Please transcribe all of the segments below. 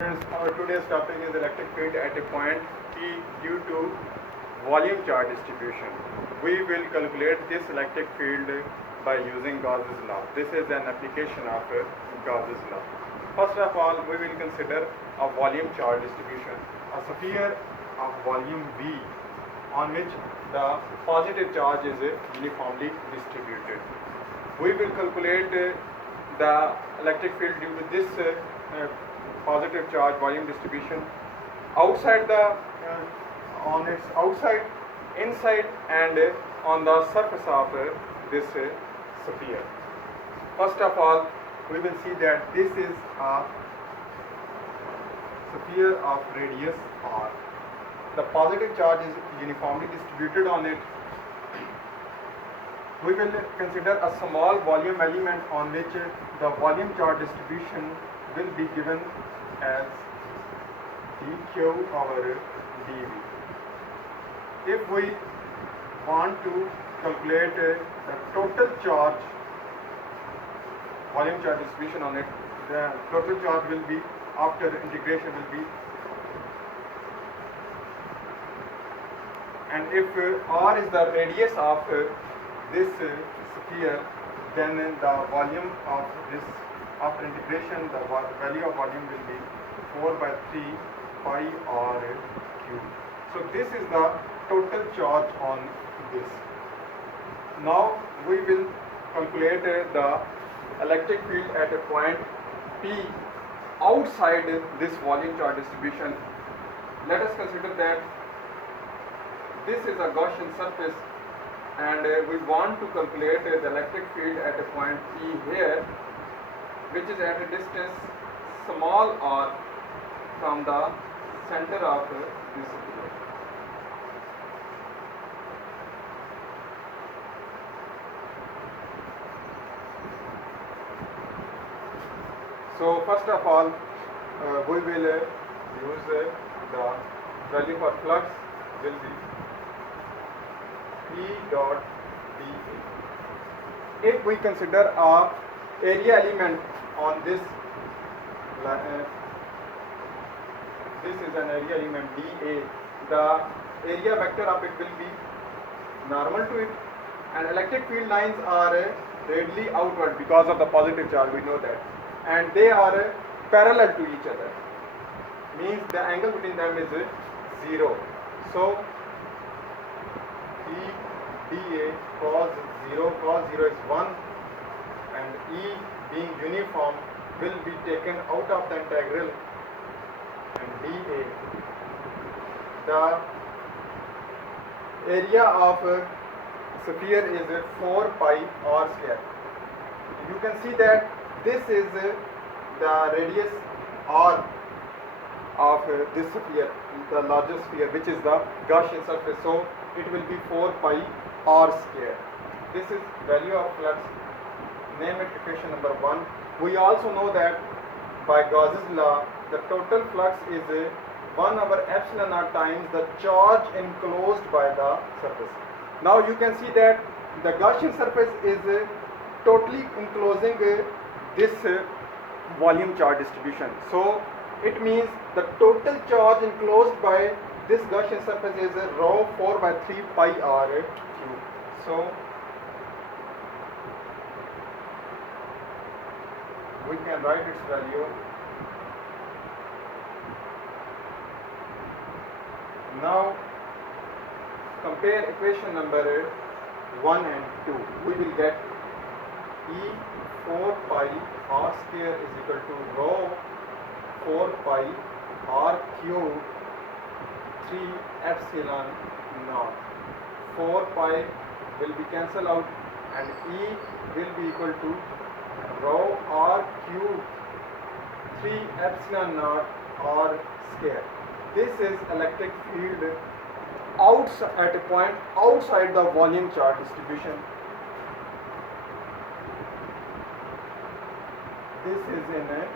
Our today's topic is electric field at a point P due to volume charge distribution. We will calculate this electric field by using Gauss's law. This is an application of Gauss's law. First of all, we will consider a volume charge distribution. A sphere of volume V on which the positive charge is uniformly distributed. We will calculate the electric field due to this positive charge volume distribution outside the on its outside, inside, and on the surface of this sphere. First of all, we will see that this is a sphere of radius r. The positive charge is uniformly distributed on it. We will consider a small volume element on which the volume charge distribution will be given as dq over dv. If we want to calculate the total charge, volume charge distribution on it, the total charge will be, after integration, will be, and if r is the radius of this sphere, then the volume of this, after integration, the value of volume will be 4 by 3 pi r cube. So this is the total charge on this. Now we will calculate the electric field at a point P outside this volume charge distribution. Let us consider that this is a Gaussian surface, and we want to calculate the electric field at a point P here, which is at a distance small r from the center of this sphere. So first of all, we will use the value for flux will be E dot dA. If we consider a area element on this, this is an area element dA, the area vector of it will be normal to it, and electric field lines are radially outward because of the positive charge, we know that, and they are parallel to each other, means the angle between them is 0. So E dA cos 0 is 1, and E being uniform will be taken out of the integral, and dA, the area of sphere is 4 pi r square. You can see that this is the radius r of this sphere, the largest sphere, which is the Gaussian surface. So it will be 4 pi r square. This is value of flux. Name it equation number 1. We also know that by Gauss's law, the total flux is 1 over epsilon naught times the charge enclosed by the surface. Now you can see that the Gaussian surface is totally enclosing this volume charge distribution. So it means the total charge enclosed by this Gaussian surface is rho 4 by 3 pi r cube. So we can write its value. Now compare equation number 1 and 2. We will get E 4 pi r square is equal to rho 4 pi r cube 3 epsilon naught. 4 pi will be cancelled out, and E will be equal to rho r cube 3 epsilon naught r square. This is electric field outside, at a point outside the volume charge distribution. This is in a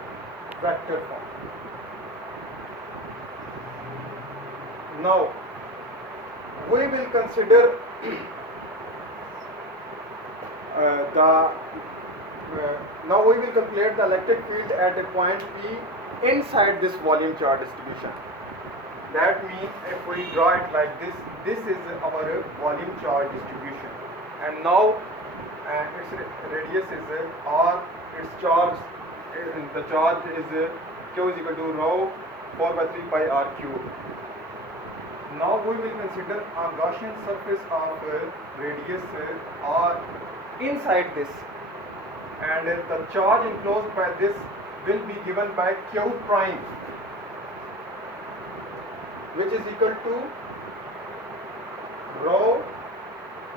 vector form. Now we will consider now we will calculate the electric field at a point P inside this volume charge distribution. That means if we draw it like this, this is our volume charge distribution, and now its radius is r, its charge, the charge is q is equal to rho 4 by 3 pi r cube. Now we will consider a Gaussian surface of radius r inside this, and the charge enclosed by this will be given by q prime, which is equal to rho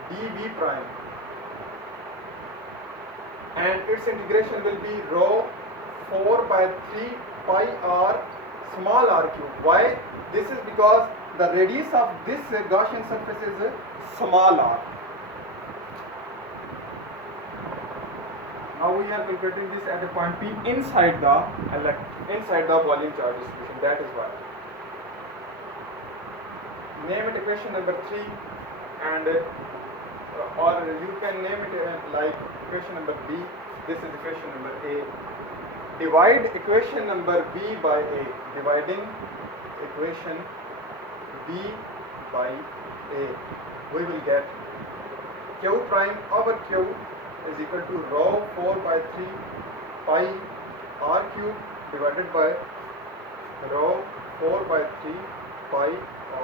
dv prime, and its integration will be rho 4 by 3 pi r small r cube. Why? This is because the radius of this Gaussian surface is small r. Now we are calculating this at a point P inside the volume charge distribution. That is why. Name it equation number 3, and or you can name it like equation number B. This is equation number A. Divide equation number B by A. Dividing equation B by A, we will get q prime over q is equal to rho 4 by 3 pi r cube divided by rho 4 by 3 pi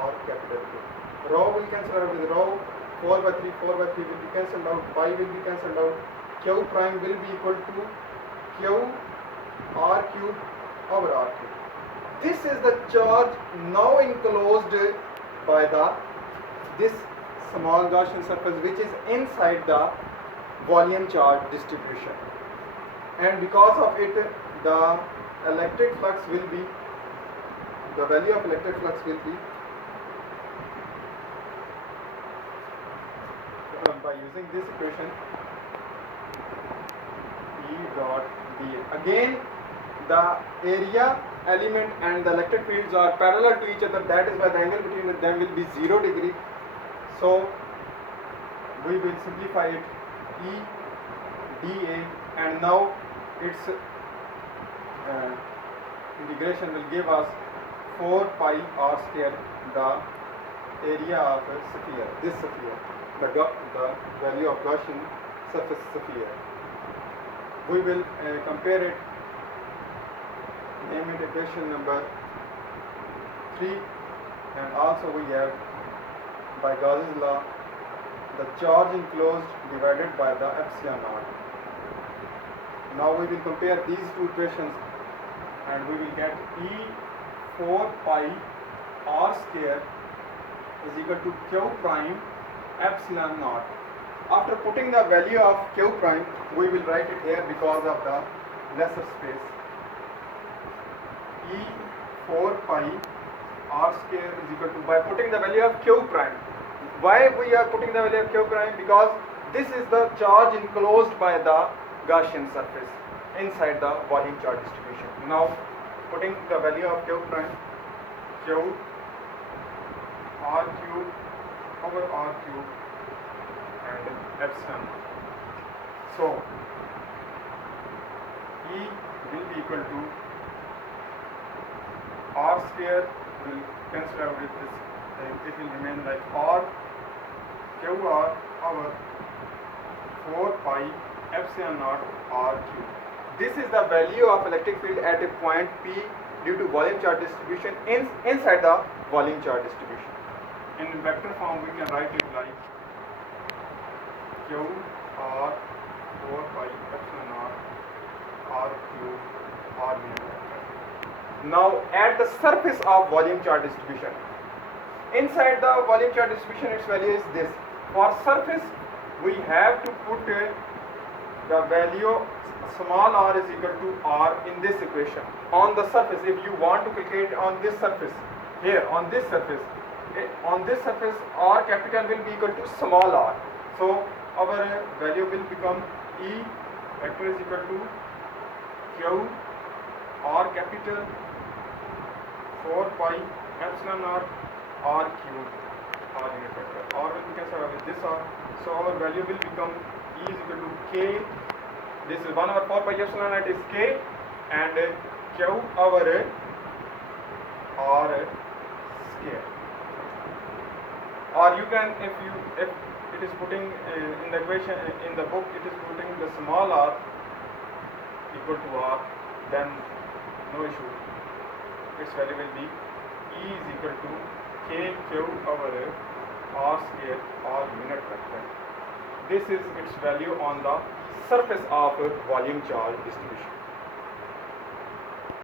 r capital Q. Rho will cancel out with rho, 4 by 3 will be cancelled out, pi will be cancelled out, q prime will be equal to q r cube over r cube. This is the charge now enclosed by this small Gaussian surface, which is inside the volume charge distribution, and because of it the electric flux will be, the value of electric flux will be by using this equation E dot dA. Again, the area element and the electric fields are parallel to each other. That is why the angle between them will be 0 degree. So we will simplify it E dA, and now its integration will give us 4 pi r square, the area of a sphere, this sphere, the value of Gaussian surface sphere. We will compare it, name it equation number 3, and also we have by Gauss's law the charge enclosed divided by the epsilon naught. Now we will compare these two equations, and we will get E 4 pi r square is equal to q prime epsilon naught. After putting the value of q prime, we will write it here because of the lesser space. E 4 pi r square is equal to, by putting the value of q prime. Why we are putting the value of q prime? Because this is the charge enclosed by the Gaussian surface inside the volume charge distribution. Now putting the value of q prime, q r cube over r cube and epsilon. So E will be equal to r square will cancel out with this, it will remain like r QR over 4 pi epsilon naught r cube. This is the value of electric field at a point P due to volume charge distribution inside the volume charge distribution. In vector form, we can write it like q r 4 pi epsilon naught r cube r unit. Now at the surface of volume charge distribution, inside the volume charge distribution, its value is this. For surface, we have to put the value small r is equal to r in this equation. On the surface, if you want to calculate on this surface, here on this surface, r capital will be equal to small r. So our value will become E vector is equal to q r capital 4 pi epsilon naught r cube r unit vector. R will be cancelled with this r. So our value will become E is equal to k. This is 1 over 4 pi epsilon naught is k, and q over r square. Or you can, if it is putting in the equation in the book, it is putting the small r equal to r, then no issue. Its value will be E is equal to kq over r square or unit vector. This is its value on the surface of volume charge distribution.